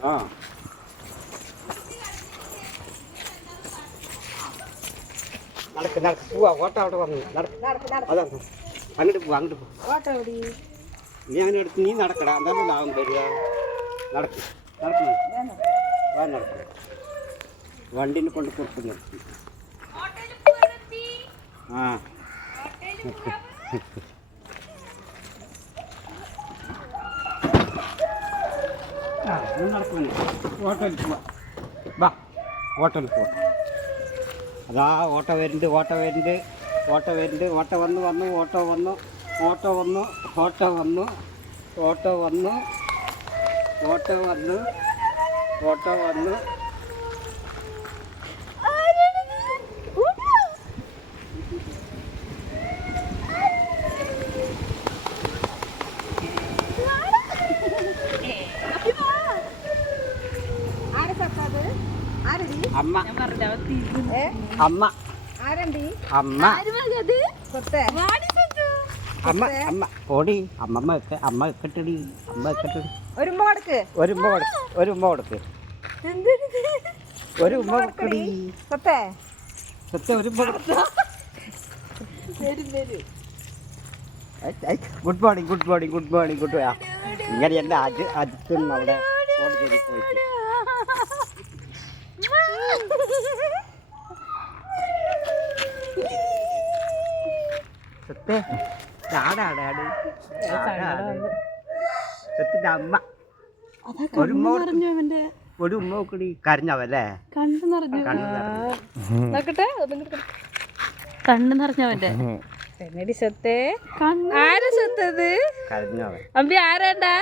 ആ നടക്ക് നടക്ക് പോവാ ഓട്ടം അവിടെ വന്നു അതാ അങ്ങോട്ട് പോവാ അങ്ങോട്ട് പോവാ നീ അങ്ങനെ എടുത്ത് നീ നടക്കടാ എന്തായാലും ലാഭം തരിക നടക്ക് നടക്കണം വാ നടക്കണം വണ്ടീനെ കൊണ്ട് കൊടുക്കുന്നു ആ നടക്കുന്നു ഓട്ടോയിൽ പോവാ വാ ഓട്ടോയിൽ പോവാ അതാ ഓട്ടോ വരുന്നുണ്ട് ഓട്ടോ വരുന്നുണ്ട് ഓട്ടോ വരുന്നുണ്ട് ഓട്ടോ വന്നു വന്നു ഓട്ടോ വന്നു ഓട്ടോ വന്നു ഓട്ടോ വന്നു ഓട്ടോ വന്നു ഓട്ടോ വന്നു ഓട്ടോ വന്നു അമ്മ അമ്മ അമ്മ അമ്മ അമ്മ ഓടി അമ്മമ്മ അമ്മ വെക്കട്ടടി അമ്മ വെക്കട്ടടി ഒരു ഉമ്മ കൊടുക്ക് ഒരു ഉമ്മ കൊടുക്ക് ഒരു ഉമ്മ കൊടുക്ക് ഒരു ഉമ്മ കൊടുക്കടി സത്തേ സത്യ ഒരു ഉമ്മ good morning good morning good morning good ഇങ്ങനെ എൻ്റെ അജിത്തും അവിടെ ഫോൺ ചെയ്ത് പോയിട്ട് സത്യ ആടാടാട് സത്യൻ്റെ അമ്മ ഒരു ഉമ്മ ഒരു ഉമ്മ നോക്കടി കരഞ്ഞവല്ലേ കണ്ണു നിറഞ്ഞവന്റെ ആരാ സത്തത് കരഞ്ഞവൻ അമ്പി ആരാണ്ടാ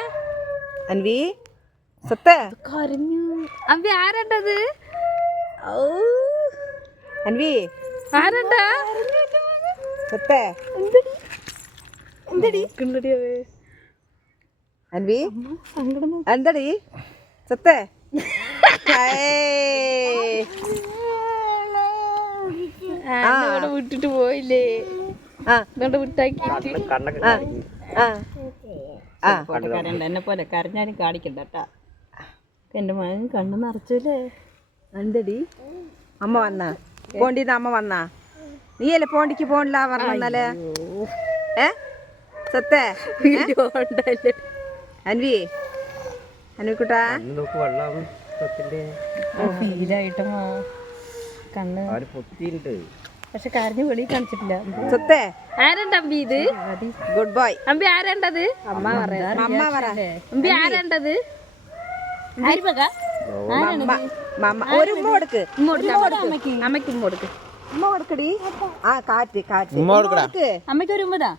അൻവി സത്ത് കരഞ്ഞു അമ്പി ആരാണ്ടത് അൻവി ആരാണ്ടാ സത്തേ എന്തടി അൻവി എന്തടി സത്തേ ഇവിടെ വിട്ടിട്ട് പോയില്ലേ ഇവിടെ വിട്ടാക്കിട്ട് എന്നെ പോലെ കരഞ്ഞാലും കാണിക്കണ്ട കേട്ടാ എന്റെ മകൻ കണ്ണു നിറച്ചല്ലേ എന്തടി അമ്മ വന്നാ പോണ്ടിന്ന് അമ്മ വന്നാ നീയല്ലേ പോണ്ടിക്ക് പോണില്ല പറഞ്ഞല്ലേ സത്തേ അൻവി അൻവിക്കുട്ടാ ഫീലായിട്ടമ്മ കണ്ണ് പക്ഷെ കരഞ്ഞ് വെളി കാണിച്ചിട്ടില്ല സത്തേ ആരണ്ട അമ്പി ഇത് ഗുഡ് ബോയ് അമ്പി ആരണ്ടത് അമ്മ പറ അമ്പി ആരണ്ടത് ഒരു ഉമ്മ കൊടുക്ക് അമ്മയ്ക്ക് ഉമ്മ കൊടുക്ക് ഉമ്മ കൊടുക്കടി ആ കാറ്റ് കാറ്റ് അമ്മയ്ക്ക് ഒരു ഉമ്മതാ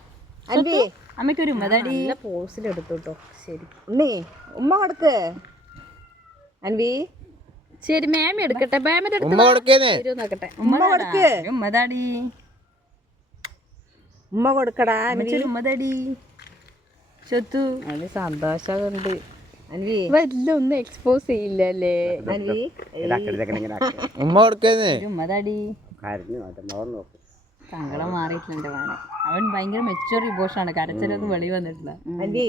അൻവി അമ്മയ്ക്ക് ഒരു ഉമ്മതാടി പോസിലെടുത്തോട്ടോ ശരി ഉണ്ണി ഉമ്മ കൊടുക്ക് അൻവി ശരി മാമി എടുക്കട്ടെ മാമിന്റെ നോക്കട്ടെ ഉമ്മ കൊടുക്ക് ഉമ്മതാടി ഉമ്മ കൊടുക്കടാ അൻവി ഉമ്മതാടി ചൊത്തു അത് സന്തോഷമുണ്ട് അൻവി വല്ല ഒന്നും എക്സ്പോസ് ചെയ്യില്ല അല്ലേ അൻവി ഉമ്മ കൊടുക്കുന്നേ ഉമ്മതാടി സങ്കടം മാറിയിട്ടുണ്ട് വേണം അവൻ ഭയങ്കര മെച്ചൂർ ഇമോഷനാണ് കരച്ചിലൊന്നും വെളി വന്നിട്ടില്ല അൻവി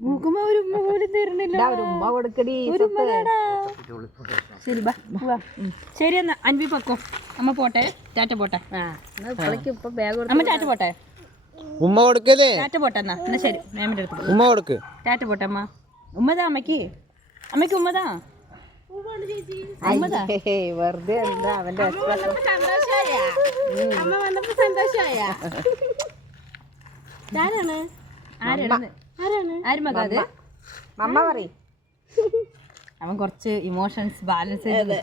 മൂക്കുമ്പോ ഒരു ഉമ്മ പോലും തരുന്നില്ല ഒരു ഉമ്മ കൊടുക്കടി ശരി ബാ ശരി എന്നാ അൻവി പൊക്കോ അമ്മ പോട്ടെ ടാറ്റ പോട്ടെ ഇപ്പൊ ബാഗ് അമ്മ ടാറ്റ പോട്ടെ ഉമ്മ കൊടുക്കല്ലേ ടാറ്റ പോട്ടെ എന്നാ എന്നാ ശരി മാമിന്റെ അടുത്ത് ഉമ്മ കൊടുക്ക് ടാറ്റ പോട്ടെ അമ്മ ഉമ്മതാ അമ്മയ്ക്ക് അമ്മയ്ക്ക് ഉമ്മതാ വെറുതെ എന്താ അവന്റെ അമ്മ വന്നപ്പോ സന്തോഷായ ആരാണ് ആരാണ് ആരും മക അത് അമ്മ പറ അവൻ കുറച്ച് ഇമോഷൻസ് ബാലൻസ് ചെയ്ത്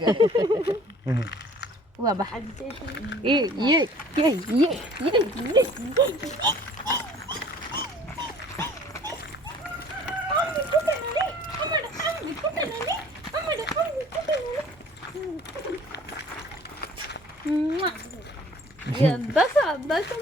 എന്താ സന്തോഷം